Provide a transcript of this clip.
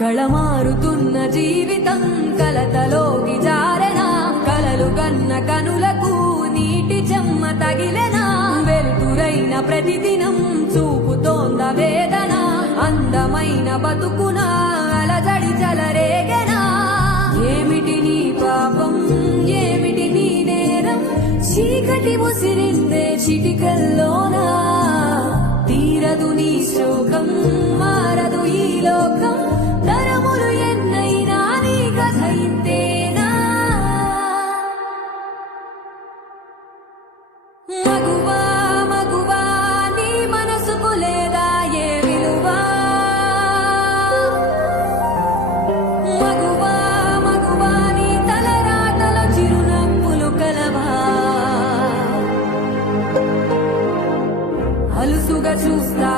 కళమారుతున్న జీవితం కలతలోకి జారెనా కలలు గన్న కనులకు నీటి చెమ్మ తగిలెనా వెలుతురైన ప్రతిదినం చూపుతోంద వేదన అందమైన బతుకున అలజడి చలరేగెనా ఏమిటి నీ పాపం ఏమిటి నీ నేరం చీకటి ముసిరిందే చిటికల్లోనా తీరదు నీ శోకం మారదు ఈ లోకం తరములు ఎన్నైనా నీ కథ ఇంతేనా మగువా మగువా నీ మనసుకు లేదా ఏ విలువా మగువా మగువా నీ తలరాతల చిరునవ్వులు కలవా అలుసుగా చూస్తా